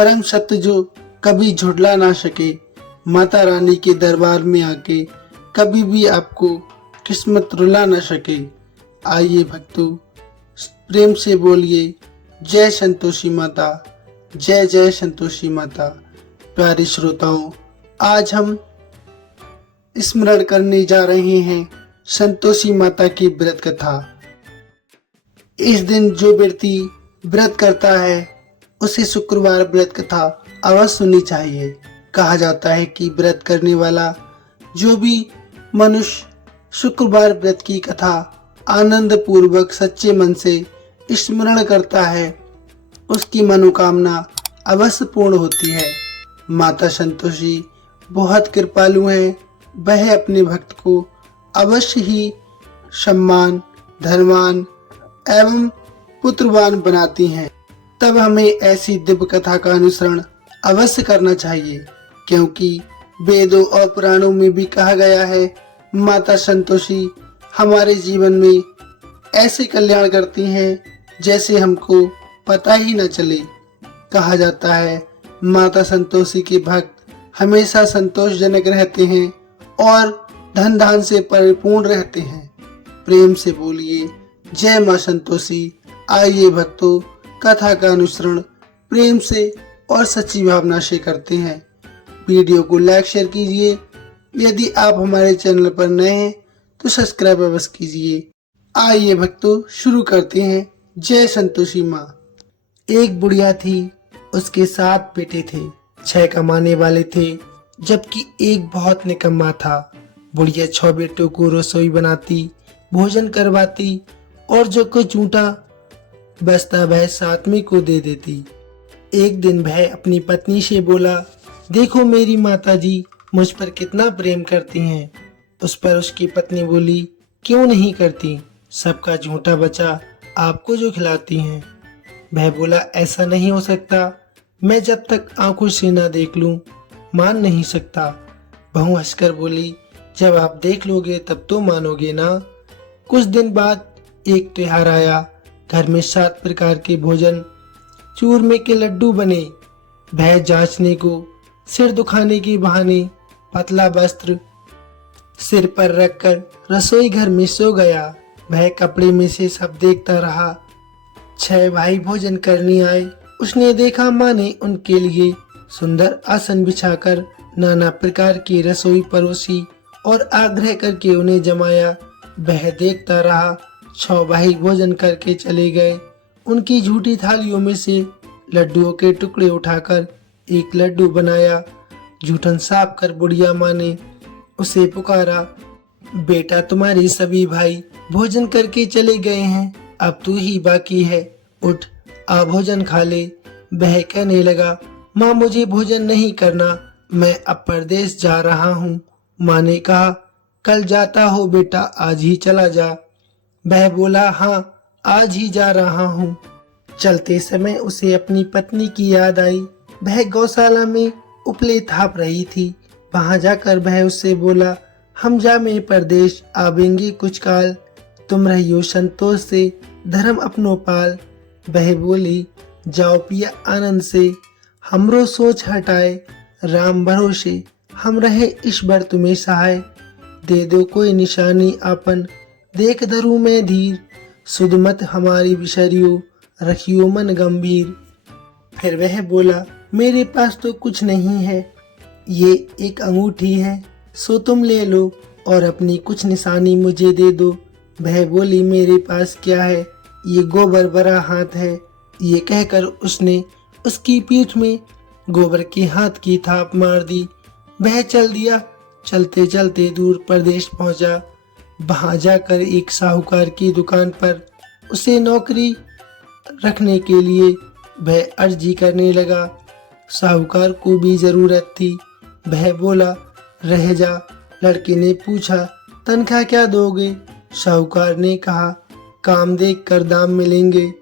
परम सत्य जो कभी झुठला ना सके, माता रानी के दरबार में आके कभी भी आपको किस्मत रुला ना सके। आइए भक्तों, प्रेम से बोलिए जय संतोषी माता, जय जय संतोषी माता। प्यारे श्रोताओं, आज हम स्मरण करने जा रहे हैं संतोषी माता की व्रत कथा। इस दिन जो व्यक्ति व्रत करता है उसे शुक्रवार व्रत कथा अवश्य सुननी चाहिए। कहा जाता है कि व्रत करने वाला जो भी मनुष्य शुक्रवार व्रत की कथा आनंद पूर्वक सच्चे मन से स्मरण करता है, उसकी मनोकामना अवश्य पूर्ण होती है। माता संतोषी बहुत कृपालु है। वह अपने भक्त को अवश्य ही सम्मान, धनवान एवं पुत्रवान बनाती हैं। तब हमें ऐसी दिव्य कथा का अनुसरण अवश्य करना चाहिए, क्योंकि वेदों और पुराणों में भी कहा गया है माता संतोषी हमारे जीवन में ऐसे कल्याण करती हैं जैसे हमको पता ही न चले। कहा जाता है माता संतोषी के भक्त हमेशा संतोषजनक रहते हैं और धन धान से परिपूर्ण रहते हैं। प्रेम से बोलिए जय मां संतोषी। आइए भक्तों, कथा का अनुसरण प्रेम से और सच्ची भावना से करते हैं। वीडियो को लाइक शेयर कीजिए। यदि आप हमारे चैनल पर नए हैं तो सब्सक्राइब अवश्य कीजिए। आइए भक्तों, शुरू करते हैं। जय संतोषी माँ। एक बुढ़िया थी, उसके 7 बेटे थे। 6 कमाने वाले थे जबकि एक बहुत निकम्मा था। बुढ़िया 6 बेटों को रसोई बनाती, भोजन करवाती और जो कुछ जूठा बचता वह 7वें को दे देती। एक दिन वह अपनी पत्नी से बोला, देखो मेरी माताजी मुझ पर कितना प्रेम करती हैं। उस पर उसकी पत्नी बोली, क्यों नहीं करती, सबका झूठा बचा आपको जो खिलाती हैं। वह बोला, ऐसा नहीं हो सकता, मैं जब तक आंखों से ना देख लूं मान नहीं सकता। बहू हंसकर बोली, जब आप देख लोगे तब तो मानोगे ना। कुछ दिन बाद एक त्योहार आया। घर में 7 प्रकार के भोजन, चूरमे के लड्डू बने। वह जांचने को सिर दुखाने के बहाने पतला वस्त्र सिर पर रखकर रसोई घर में सो गया। वह कपड़े में से सब देखता रहा। 6 भाई भोजन करने आए। उसने देखा माँ ने उनके लिए सुंदर आसन बिछाकर नाना प्रकार की रसोई परोसी और आग्रह करके उन्हें जमाया। वह देखता रहा। 6 भाई भोजन करके चले गए। उनकी झूठी थालियों में से लड्डुओं के टुकड़े उठाकर एक लड्डू बनाया। जूठन साफ कर बुढ़िया माँ ने उसे पुकारा, बेटा तुम्हारे सभी भाई भोजन करके चले गए हैं, अब तू ही बाकी है, उठ आ भोजन खा ले। वह कहने लगा, माँ मुझे भोजन नहीं करना, मैं अब परदेश जा रहा हूँ। माँ ने कहा, कल जाता हो बेटा, आज ही चला जा। वह बोला, हाँ आज ही जा रहा हूँ। चलते समय उसे अपनी पत्नी की याद आई। वह गौशाला में उपले थाप रही थी। वहां जाकर वह उससे बोला, हम जामे परदेश आवेंगे कुछ काल, तुम रहियो संतोष से धर्म अपनो पाल। वह बोली, जाओ पिया आनंद से, हमरो सोच हटाए, राम भरोसे हम रहे ईश्वर तुम्हें सहाय। दे दो कोई निशानी आपन, देख धरू में धीर, सुध मत हमारी बिसरियो, रखियो मन गंभीर। फिर वह बोला, मेरे पास तो कुछ नहीं है, ये एक अंगूठी है, सो तुम ले लो और अपनी कुछ निशानी मुझे दे दो। वह बोली, मेरे पास क्या है, ये गोबर भरा हाथ है। ये कहकर उसने उसकी पीठ में गोबर के हाथ की थाप मार दी। वह चल दिया। चलते चलते दूर प्रदेश पहुंचा। वहां जाकर एक साहूकार की दुकान पर उसे नौकरी रखने के लिए वह अर्जी करने लगा। साहूकार को भी जरूरत थी। वह बोला, रह जा। लड़के ने पूछा, तनख्वाह क्या दोगे? साहूकार ने कहा, काम देख कर दाम मिलेंगे।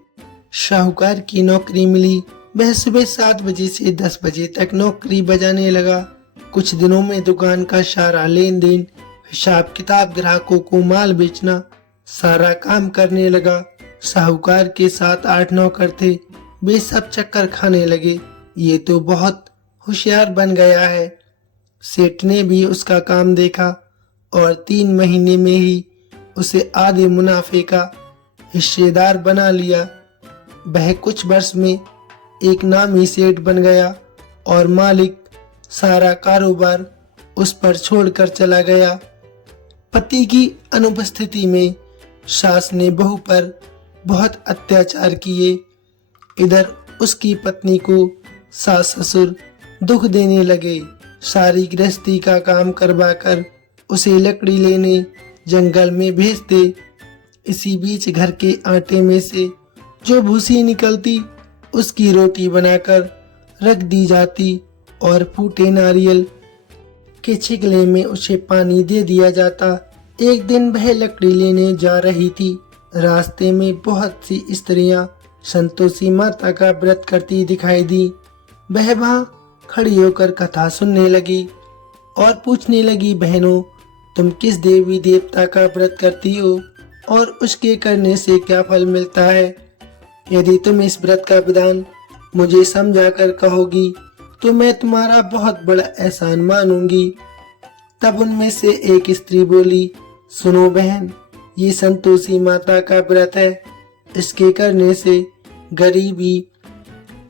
साहूकार की नौकरी मिली। वह सुबह 7 बजे से 10 बजे तक नौकरी बजाने लगा। कुछ दिनों में दुकान का सारा लेन देन, हिसाब किताब, ग्राहकों को माल बेचना, सारा काम करने लगा। साहूकार के 7-8 नौकर थे। वे सब चक्कर खाने लगे। ये तो बहुत होशियार बन गया है। सेठ ने भी उसका काम देखा और 3 महीने में ही उसे आधे मुनाफे का हिस्सेदार बना लिया। वह कुछ वर्ष में एक नामी सेठ बन गया और मालिक सारा कारोबार उस पर छोड़कर चला गया। पति की अनुपस्थिति में सास ने बहू पर बहुत अत्याचार किए। इधर उसकी पत्नी को सास ससुर दुख देने लगे। सारी गृहस्थी का काम करवाकर उसे लकड़ी लेने जंगल में भेजते। इसी बीच घर के आटे में से जो भूसी निकलती उसकी रोटी बनाकर रख दी जाती और फूटे नारियल के छिगले में उसे पानी दे दिया जाता। एक दिन वह लकड़ी लेने जा रही थी। रास्ते में बहुत सी स्त्रियां संतोषी माता का व्रत करती दिखाई दी। वह वहां खड़ी होकर कथा सुनने लगी और पूछने लगी, बहनों, तुम किस देवी देवता का व्रत करती हो और उसके करने से क्या फल मिलता है? यदि तुम इस व्रत का विधान मुझे समझाकर कहोगी तो मैं तुम्हारा बहुत बड़ा एहसान मानूंगी। तब उनमें से एक स्त्री बोली, सुनो बहन, ये संतोषी माता का व्रत है। इसके करने से गरीबी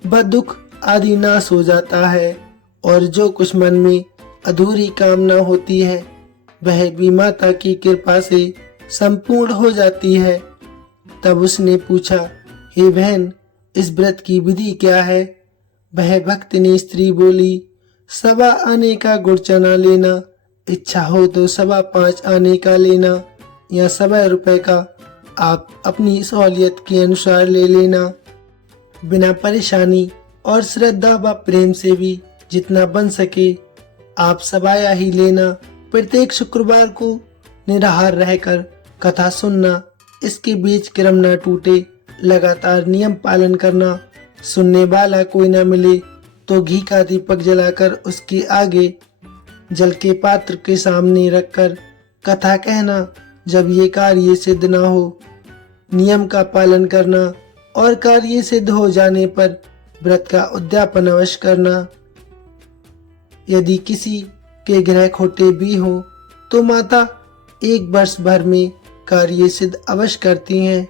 बदुख आदि नाश हो जाता है और जो कुछ मन में अधूरी कामना होती है वह भी माता की कृपा से संपूर्ण हो जाती है। तब उसने पूछा, हे बहन, इस व्रत की विधि क्या है? वह भक्तिनी स्त्री बोली, 1.25 आने का गुड़ चना लेना, इच्छा हो तो 5.25 आने का लेना या 1.25 रुपए का, आप अपनी सहूलियत के अनुसार ले लेना। बिना परेशानी और श्रद्धा व प्रेम से भी जितना बन सके आप सबाया ही लेना। प्रत्येक शुक्रवार को निराहार रहकर कथा सुनना, इसके बीच क्रम न टूटे, लगातार नियम पालन करना। सुनने वाला कोई न मिले तो घी का दीपक जलाकर उसके आगे जल के पात्र के सामने रखकर कथा कहना। जब ये कार्य सिद्ध न हो, नियम का पालन करना और कार्य सिद्ध हो जाने पर व्रत का उद्यापन अवश्य करना। यदि किसी के ग्रह खोटे भी हो तो माता 1 वर्ष भर में कार्य सिद्ध अवश्य करती हैं।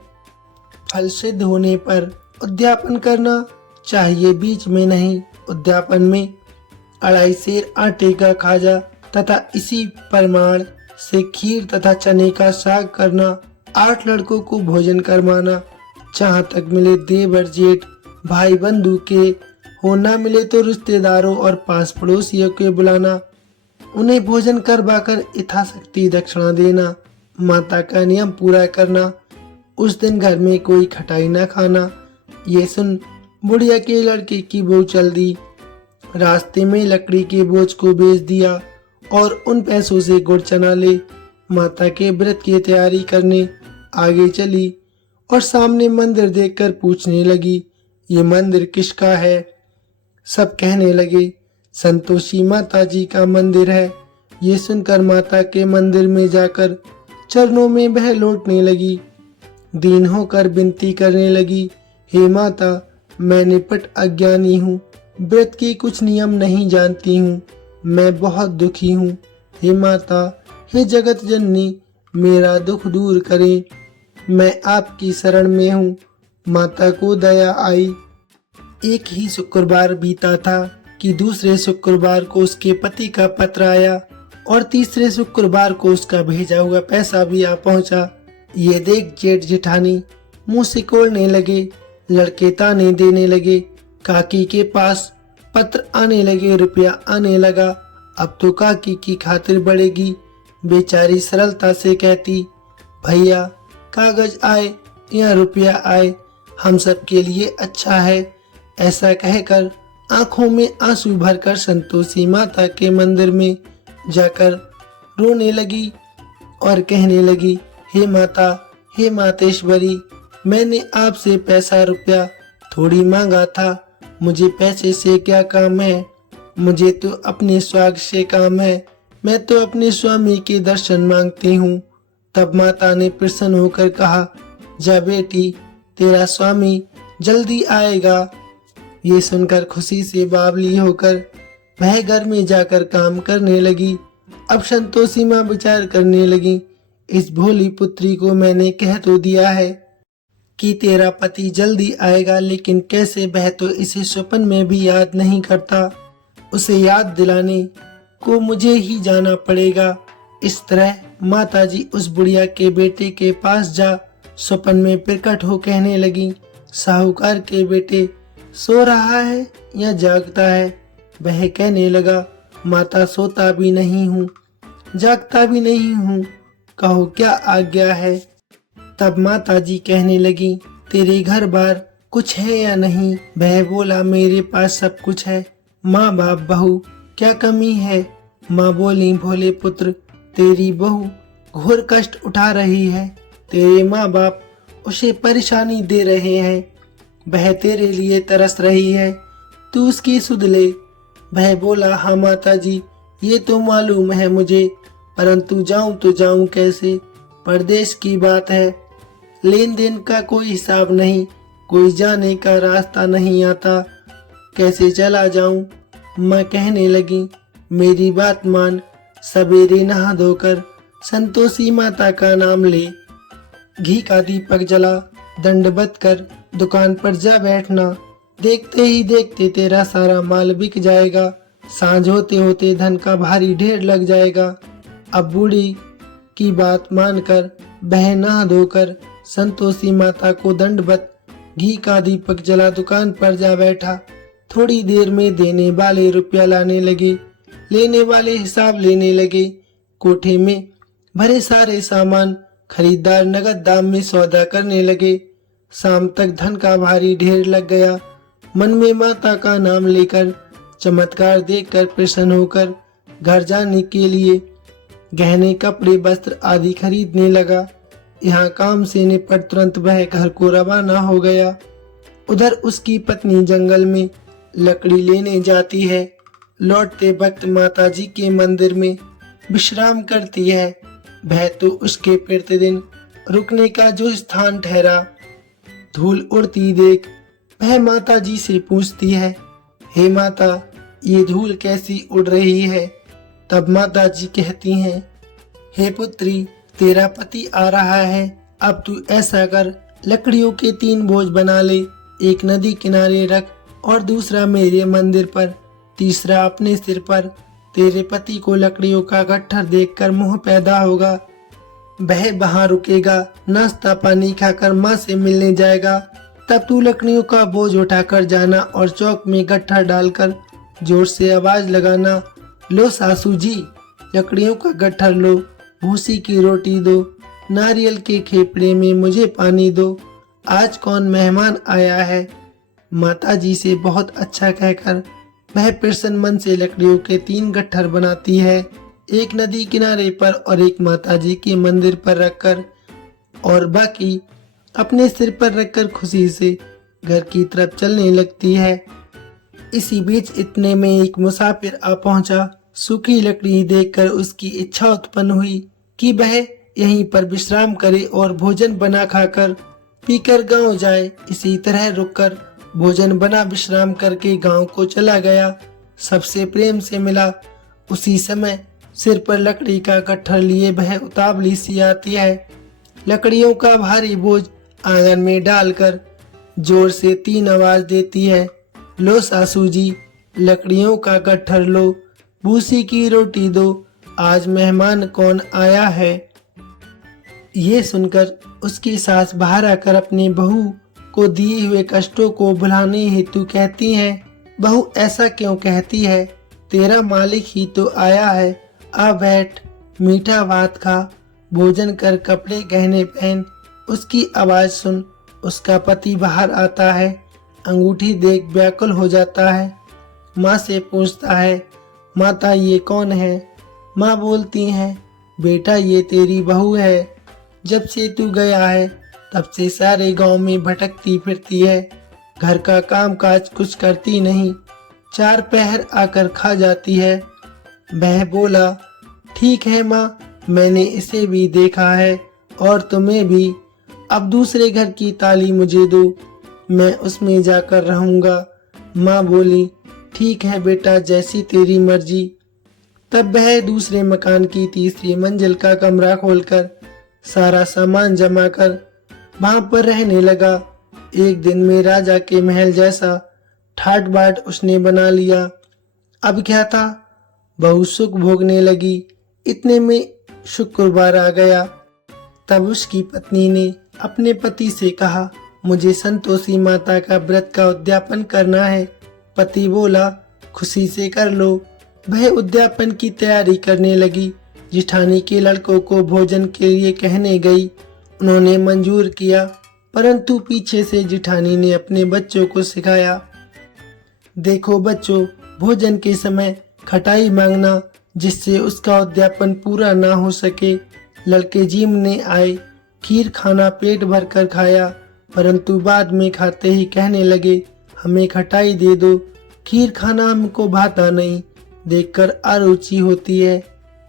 फल सिद्ध होने पर उद्यापन करना चाहिए, बीच में नहीं। उद्यापन में 2.5 सेर आटे का खाजा तथा इसी परिमाण से खीर तथा चने का साग करना। 8 लड़कों को भोजन करवाना। जहाँ तक मिले देवर जेठ भाई बंधु के हो, ना मिले तो रिश्तेदारों और पास पड़ोसियों के बुलाना। उन्हें भोजन करवाकर यथाशक्ति दक्षिणा देना। माता का नियम पूरा करना। उस दिन घर में कोई खटाई न खाना। ये सुन बुढ़िया के लड़के की बहू चल दी। रास्ते में लकड़ी के बोझ को बेच दिया और उन पैसों से गुड़ चना ले माता के व्रत की तैयारी करने आगे चली और सामने मंदिर देखकर पूछने लगी, ये मंदिर किसका है? सब कहने लगे, संतोषी माता जी का मंदिर है। ये सुनकर माता के मंदिर में जाकर चरणों में वह लौटने लगी। दीन होकर विनती करने लगी, हे माता, मैं निपट अज्ञानी हूँ, व्रत के कुछ नियम नहीं जानती हूँ, मैं बहुत दुखी हूँ। हे माता, हे जगत जननी, मेरा दुख दूर करें, मैं आपकी शरण में हूँ। माता को दया आई। एक ही शुक्रवार बीता था कि दूसरे शुक्रवार को उसके पति का पत्र आया और तीसरे शुक्रवार को उसका भेजा हुआ पैसा भी आ पहुंचा। ये देख जेठ जेठानी मुंह सिकोड़ने लगे, लड़के ताने देने लगे, काकी के पास पत्र आने लगे, रुपया आने लगा। अब तो काकी की खातिर बढ़ेगी। बेचारी सरलता से कहती, भैया कागज आए या रुपया आए, हम सब के लिए अच्छा है। ऐसा कहकर आंखों में आंसू भरकर संतोषी माता के मंदिर में जाकर रोने लगी और कहने लगी, हे माता, हे मातेश्वरी, मैंने आपसे पैसा रुपया थोड़ी मांगा था। मुझे पैसे से क्या काम है? मुझे तो अपने स्वाग से काम है। मैं तो अपने स्वामी के दर्शन मांगती हूँ। तब माता ने प्रसन्न होकर कहा, जा बेटी, तेरा स्वामी जल्दी आएगा। ये सुनकर खुशी से बावली होकर वह घर में जाकर काम करने लगी। अब संतोषी माँ विचार करने लगी, इस भोली पुत्री को मैंने कह तो दिया है कि तेरा पति जल्दी आएगा, लेकिन कैसे वह तो इसे स्वप्न में भी याद नहीं करता। उसे याद दिलाने को मुझे ही जाना पड़ेगा। इस तरह माताजी उस बुढ़िया के बेटे के पास जा स्वप्न में प्रकट हो कहने लगी, साहूकार के बेटे सो रहा है या जागता है? वह कहने लगा, माता सोता भी नहीं हूँ, जागता भी नहीं हूँ, कहो क्या आज्ञा है। तब माताजी कहने लगी, तेरे घर बार कुछ है या नहीं? वह बोला, मेरे पास सब कुछ है, माँ बाप बहू, क्या कमी है? माँ बोली, भोले पुत्र, तेरी बहू घोर कष्ट उठा रही है, तेरे माँ बाप उसे परेशानी दे रहे हैं, वह तेरे लिए तरस रही है, तू उसकी सुध ले। वह बोला, हाँ माताजी, ये तो मालूम है मुझे, परंतु जाऊं तो जाऊं कैसे? परदेश की बात है, लेन देन का कोई हिसाब नहीं, कोई जाने का रास्ता नहीं आता, कैसे चला जाऊं? माँ कहने लगी, मेरी बात मान, सवेरे नहा धोकर संतोषी माता का नाम ले, घी का दीपक जला, दंडवत कर दुकान पर जा बैठना, देखते ही देखते तेरा सारा माल बिक जाएगा, सांझ होते होते धन का भारी ढेर लग जाएगा। अब बूढ़ी की बात मानकर वह नहा धोकर संतोषी माता को दंडवत घी का दीपक जला दुकान पर जा बैठा। थोड़ी देर में देने वाले रुपया लाने लगे, लेने वाले हिसाब लेने लगे। कोठे में भरे सारे सामान खरीदार नगद दाम में सौदा करने लगे। शाम तक धन का भारी ढेर लग गया। मन में माता का नाम लेकर, चमत्कार देखकर प्रसन्न होकर घर जाने के लिए गहने, कपड़े, वस्त्र आदि खरीदने लगा। यहाँ काम से निपट तुरंत वह घर को रवाना हो गया। उधर उसकी पत्नी जंगल में लकड़ी लेने जाती है। लौटते वक्त माताजी के मंदिर में विश्राम करती है। वह तो उसके प्रतिदिन रुकने का जो स्थान ठहरा। धूल उड़ती देख वह माताजी से पूछती है, हे माता, ये धूल कैसी उड़ रही है? तब माताजी कहती हैं, हे पुत्री, तेरा पति आ रहा है, अब तू ऐसा कर, लकड़ियों के 3 बोझ बना ले, एक नदी किनारे रख और दूसरा मेरे मंदिर पर, तीसरा अपने सिर पर। तेरे पति को लकड़ियों का गट्ठर देखकर मोह पैदा होगा, वह वहां रुकेगा, नाश्ता पानी खाकर माँ से मिलने जाएगा। तब तू लकड़ियों का बोझ उठाकर जाना और चौक में गट्ठर डालकर जोर से आवाज लगाना, लो सासू जी, लकड़ियों का गट्ठर लो, भूसी की रोटी दो, नारियल के खेपड़े में मुझे पानी दो, आज कौन मेहमान आया है। माताजी से बहुत अच्छा कहकर वह प्रसन्न मन से लकड़ियों के 3 गट्ठर बनाती है, एक नदी किनारे पर और एक माताजी के मंदिर पर रखकर, और बाकी अपने सिर पर रखकर खुशी से घर की तरफ चलने लगती है। इसी बीच इतने में एक मुसाफिर आ पहुंचा। सूखी लकड़ी देखकर उसकी इच्छा उत्पन्न हुई कि वह यहीं पर विश्राम करे और भोजन बना खाकर पीकर गांव जाए। इसी तरह रुककर भोजन बना विश्राम करके गांव को चला गया। सबसे प्रेम से मिला। उसी समय सिर पर लकड़ी का गट्ठर लिए वह उतावली सी आती है। लकड़ियों का भारी बोझ आंगन में डालकर जोर से 3 आवाज देती है, लो सासू जी, लकड़ियों का गट्ठर लो, भूसी की रोटी दो, आज मेहमान कौन आया है। ये सुनकर उसकी सास बाहर आकर अपनी बहू को दिए हुए कष्टों को भुलाने हेतु कहती हैं, बहू ऐसा क्यों कहती है, तेरा मालिक ही तो आया है, आ बैठ, मीठा भात खा, भोजन कर, कपड़े गहने पहन। उसकी आवाज सुन उसका पति बाहर आता है। अंगूठी देख व्याकुल हो जाता है। माँ से पूछता है, माता ये कौन है। माँ बोलती हैं, बेटा ये तेरी बहू है, जब से तू गया है तब से सारे गांव में भटकती फिरती है, घर का काम काज कुछ करती नहीं, 4 पहर आकर खा जाती है। वह बोला, ठीक है माँ, मैंने इसे भी देखा है और तुम्हें भी, अब दूसरे घर की ताली मुझे दो, मैं उसमें जाकर रहूंगा। माँ बोली, ठीक है बेटा, जैसी तेरी मर्जी। तब वह दूसरे मकान की तीसरी मंजिल का कमरा खोलकर सारा सामान जमा कर वहां पर रहने लगा। एक दिन में राजा के महल जैसा ठाट बाट उसने बना लिया। अब क्या था, बहू सुख भोगने लगी। इतने में शुक्रवार आ गया। तब उसकी पत्नी ने अपने पति से कहा, मुझे संतोषी माता का व्रत का उद्यापन करना है। पति बोला, खुशी से कर लो। वह उद्यापन की तैयारी करने लगी। जिठानी के लड़कों को भोजन के लिए कहने गई। उन्होंने मंजूर किया, परंतु पीछे से जिठानी ने अपने बच्चों को सिखाया, देखो बच्चों, भोजन के समय खटाई मांगना, जिससे उसका उद्यापन पूरा ना हो सके। लड़के जीमने आए, खीर खाना पेट भर कर खाया, परंतु बाद में खाते ही कहने लगे, हमें खटाई दे दो, खीर खाना हमको भाता नहीं, देखकर अरुचि होती है।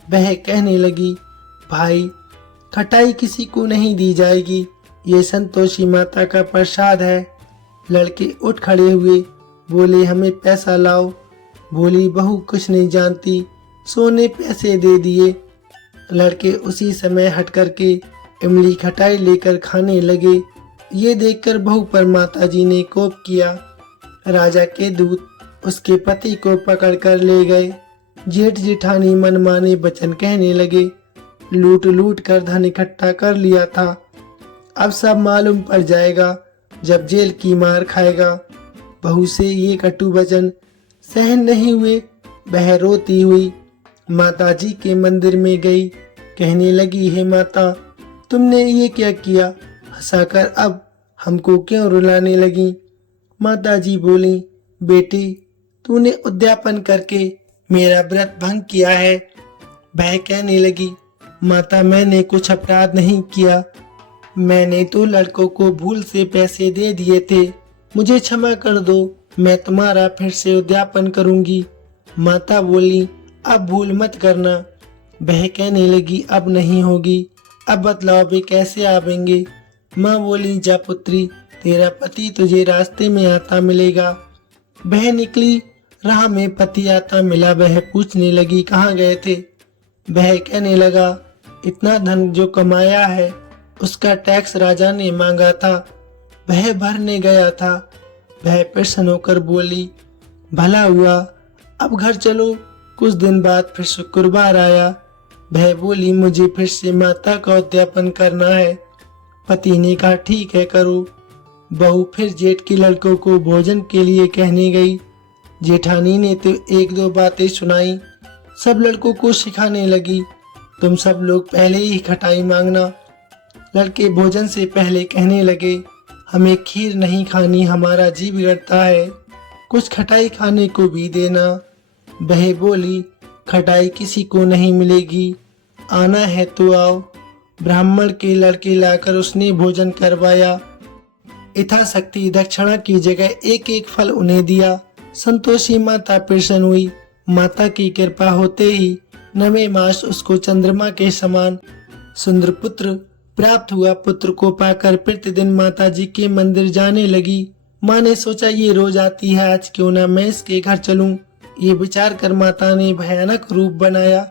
वह कहने लगी, भाई, खटाई किसी को नहीं दी जाएगी, ये संतोषी माता का प्रसाद है। लड़के उठ खड़े हुए, बोले, हमें पैसा लाओ। बोली बहू, कुछ नहीं जानती, सोने पैसे दे दिए। लड़के उसी समय हट करके इमली खटाई लेकर खाने लगे। ये देखकर बहू पर माताजी ने कोप किया। राजा के दूत उसके पति को पकड़कर ले गए। जेठ जिठानी मनमाने वचन कहने लगे, लूट लूट कर धन इकट्ठा कर लिया था, अब सब मालूम पड़ जाएगा जब जेल की मार खाएगा। बहू से ये कटु वचन सहन नहीं हुए। वह रोती हुई माताजी के मंदिर में गई। कहने लगी, हे माता, तुमने ये क्या किया, हंसाकर अब हमको क्यों रुलाने लगी। माताजी बोली, बेटी, तूने उद्यापन करके मेरा व्रत भंग किया है। वह कहने लगी, माता, मैंने कुछ अपराध नहीं किया, मैंने तो लड़कों को भूल से पैसे दे दिए थे, मुझे क्षमा कर दो, मैं तुम्हारा फिर से उद्यापन करूंगी। माता बोली, अब भूल मत करना। वह कहने लगी, अब नहीं होगी, अब बतलाओ वे कैसे आवेंगे। माँ बोली, जा पुत्री, तेरा पति तुझे रास्ते में आता मिलेगा। वह निकली, राह में पति आता मिला। वह पूछने लगी, कहाँ गए थे। वह कहने लगा, इतना धन जो कमाया है उसका टैक्स राजा ने मांगा था, वह भरने गया था। वह प्रसन्न होकर बोली, भला हुआ, अब घर चलो। कुछ दिन बाद फिर शुक्रवार आया। वह बोली, मुझे फिर से माता का उद्यापन करना है। पति ने कहा, ठीक है, करो। बहू फिर जेठ के लड़कों को भोजन के लिए कहने गई। जेठानी ने तो एक दो बातें सुनाई, सब लड़कों को सिखाने लगी, तुम सब लोग पहले ही खटाई मांगना। लड़के भोजन से पहले कहने लगे, हमें खीर नहीं खानी, हमारा जी बिगड़ता है, कुछ खटाई खाने को भी देना। वह बोली, खटाई किसी को नहीं मिलेगी, आना है तो आओ। ब्राह्मण के लड़के लाकर उसने भोजन करवाया। यथाशक्ति दक्षिणा की जगह एक एक फल उन्हें दिया। संतोषी माता प्रसन्न हुई। माता की कृपा होते ही 9वें मास उसको चंद्रमा के समान सुंदर पुत्र प्राप्त हुआ। पुत्र को पाकर प्रतिदिन माताजी के मंदिर जाने लगी। माँ ने सोचा, ये रोज आती है, आज क्यों ना मैं इसके घर चलूं। ये विचार कर माता ने भयानक रूप बनाया।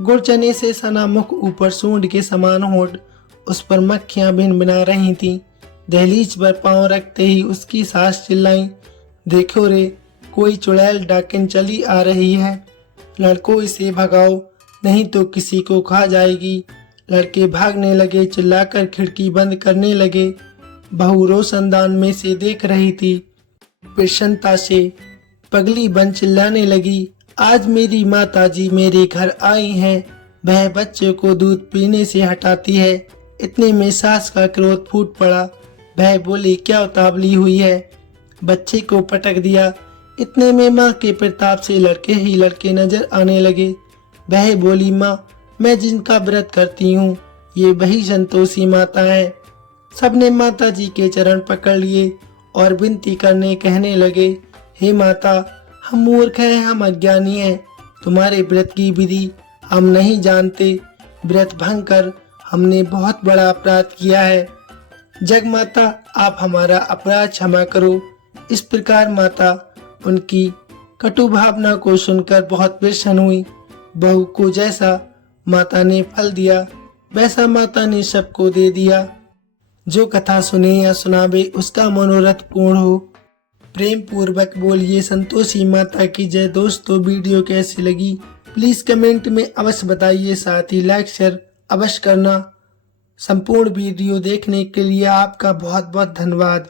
गुड़ चने से सना मुख, ऊपर सूंड के समान होठ, उस पर मक्खियां भिन भिना रही थीं। दहलीज पर पांव रखते ही उसकी सास चिल्लाई, देखो रे, कोई चुड़ैल डाकिन चली आ रही है, लड़कों इसे भगाओ, नहीं तो किसी को खा जाएगी। लड़के भागने लगे, चिल्लाकर खिड़की बंद करने लगे। बहू रोशनदान में से देख रही थी। प्रसन्नता से पगली बन चिल्लाने लगी, आज मेरी माताजी मेरे घर आई हैं। वह बच्चे को दूध पीने से हटाती है। इतने में सास का क्रोध फूट पड़ा। वह बोली, क्या उतावली हुई है, बच्चे को पटक दिया। इतने में माँ के प्रताप से लड़के ही लड़के नजर आने लगे। वह बोली, माँ, मैं जिनका व्रत करती हूँ ये वही संतोषी माता है। सबने माता जी के चरण पकड़ लिए और विनती करने कहने लगे, हे माता, हम मूर्ख हैं, हम अज्ञानी हैं, तुम्हारे व्रत की विधि हम नहीं जानते। व्रत भंग कर हमने बहुत बड़ा अपराध किया है। जग माता, आप हमारा अपराध क्षमा करो। इस प्रकार माता उनकी कटु भावना को सुनकर बहुत प्रसन्न हुई। बहू को जैसा माता ने फल दिया वैसा माता ने सबको दे दिया। जो कथा सुने या सुनावे उसका मनोरथ पूर्ण हो। प्रेम पूर्वक बोलिए संतोषी माता की जय। दोस्तों वीडियो कैसी लगी प्लीज कमेंट में अवश्य बताइए, साथ ही लाइक शेयर अवश्य करना। संपूर्ण वीडियो देखने के लिए आपका बहुत बहुत धन्यवाद।